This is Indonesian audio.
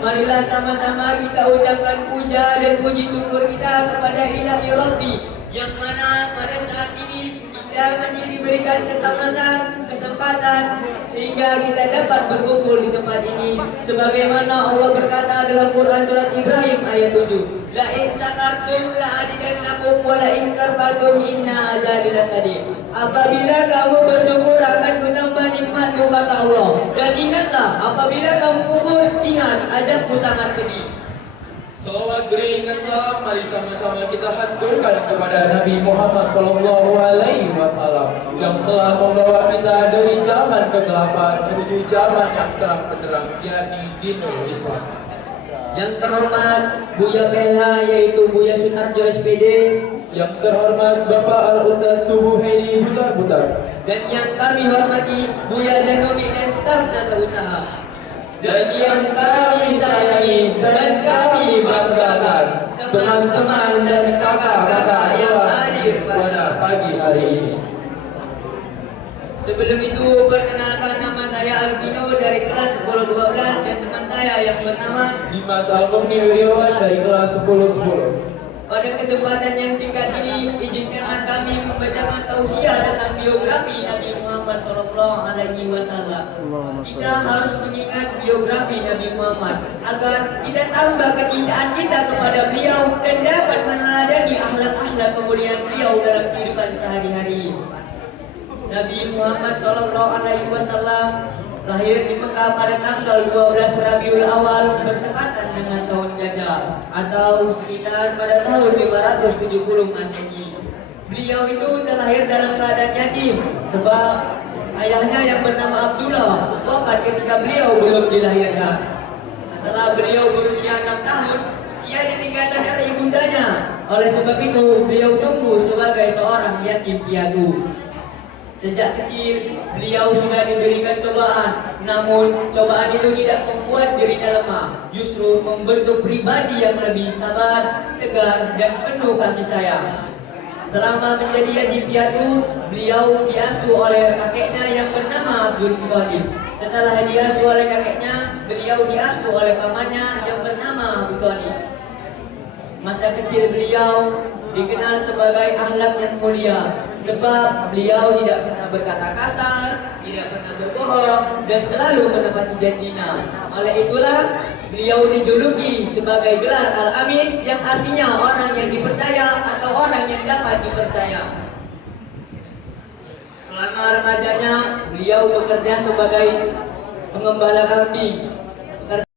Marilah sama-sama kita ucapkan puja dan puji syukur kita kepada Ilahi Rabbi, yang mana pada saat ini kita masih diberikan kesempatan sehingga kita dapat berkumpul di tempat ini. Sebagaimana Allah berkata dalam Quran surat Ibrahim ayat 7, la in sakartum la azidannakum wa la in kafartum inna azabi lasadid. Apabila kamu bersyukur akan kutambah nikmatku, kata Allah. Dan ingatlah, apabila kamu kufur, ingat azabku sangat pedih. Salawat beriringan salam, mari sama-sama kita haturkan kepada Nabi Muhammad SAW yang telah membawa kita dari zaman kegelapan menuju zaman yang terang benderang, yakni dinul Islam. Yang terhormat Buya PLH, yaitu Buya Sutarjo SPD. Yang terhormat Bapak Al-Ustaz Subuhaini Butar-Butar. Dan yang kami hormati Buya Danumi dan staf tata usaha. Dan yang kami sayangi dan kami banggakan teman-teman dan kakak-kakak yang hadir pada pagi hari ini. Sebelum itu, perkenalkan, nama saya Albino dari kelas 10-12 dan teman saya yang bernama Dimas Al-Mughni Wiryawan dari kelas 10-10. Pada kesempatan yang singkat ini, izinkanlah kami membacakan tausiah tentang biografi Nabi Muhammad SAW. Kita harus mengingat biografi Nabi Muhammad agar kita tambah kecintaan kita kepada beliau dan dapat meneladani akhlak-akhlak kemuliaan beliau dalam kehidupan sehari-hari. Nabi Muhammad SAW lahir di Mekah pada tanggal 12 Rabiul Awal bertepatan dengan tahun gajah atau sekitar pada tahun 570 Masehi. Beliau itu terlahir dalam keadaan yatim sebab ayahnya yang bernama Abdullah wafat ketika beliau belum dilahirkan. Setelah beliau berusia 6 tahun, ia ditinggalkan oleh ibundanya. Oleh sebab itu, beliau tumbuh sebagai seorang yatim piatu. Sejak kecil, beliau sudah diberikan cobaan. Namun, cobaan itu tidak membuat dirinya lemah. Justru membentuk pribadi yang lebih sabar, tegar, dan penuh kasih sayang. Selama menjadi yatim piatu, beliau diasuh oleh kakeknya yang bernama Abdul Muthalib. Setelah diasuh oleh kakeknya, beliau diasuh oleh pamannya yang bernama Abu Thalib. Masa kecil beliau dikenal sebagai akhlak yang mulia, sebab beliau tidak pernah berkata kasar, tidak pernah berbohong, dan selalu menepati janjinya. Oleh itulah beliau dijuluki sebagai gelar Al-Amin, yang artinya orang yang dipercaya atau orang yang dapat dipercaya. Selama remajanya beliau bekerja sebagai pengembala kambing.